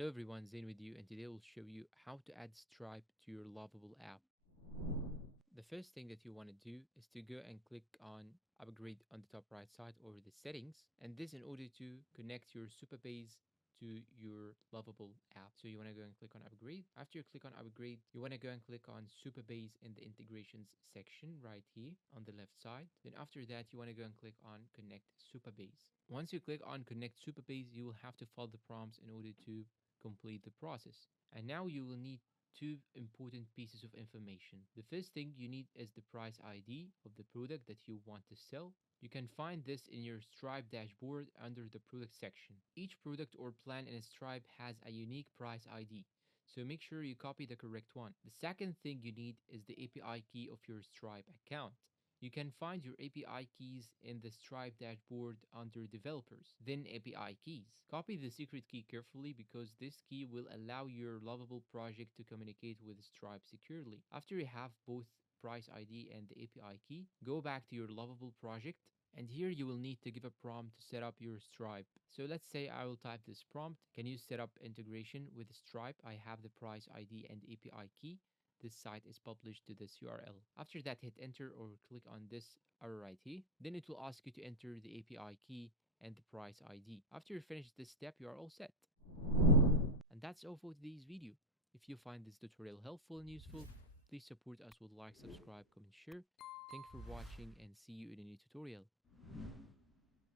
Hello everyone, Zain with you, and today we'll show you how to add Stripe to your Lovable app. The first thing that you want to do is to go and click on upgrade on the top right side over the settings, and this in order to connect your Supabase to your Lovable app. So you want to go and click on upgrade. After you click on upgrade, you want to go and click on Supabase in the integrations section right here on the left side. Then after that, you want to go and click on connect Supabase. Once you click on connect Supabase, you will have to follow the prompts in order to complete the process. And now you will need two important pieces of information. The first thing you need is the price ID of the product that you want to sell. You can find this in your Stripe dashboard under the product section. Each product or plan in Stripe has a unique price ID, so make sure you copy the correct one. The second thing you need is the API key of your Stripe account. You can find your API keys in the Stripe dashboard under Developers, then API keys. Copy the secret key carefully because this key will allow your Lovable project to communicate with Stripe securely. After you have both price ID and the API key, go back to your Lovable project, and here you will need to give a prompt to set up your Stripe. So let's say I will type this prompt: can you set up integration with Stripe? I have the price ID and API key. This site is published to this URL. After that, hit enter or click on this arrow right here. Then it will ask you to enter the API key and the price ID. After you finish this step, you are all set. And that's all for today's video. If you find this tutorial helpful and useful, please support us with like, subscribe, comment, share. Thank you for watching and see you in a new tutorial.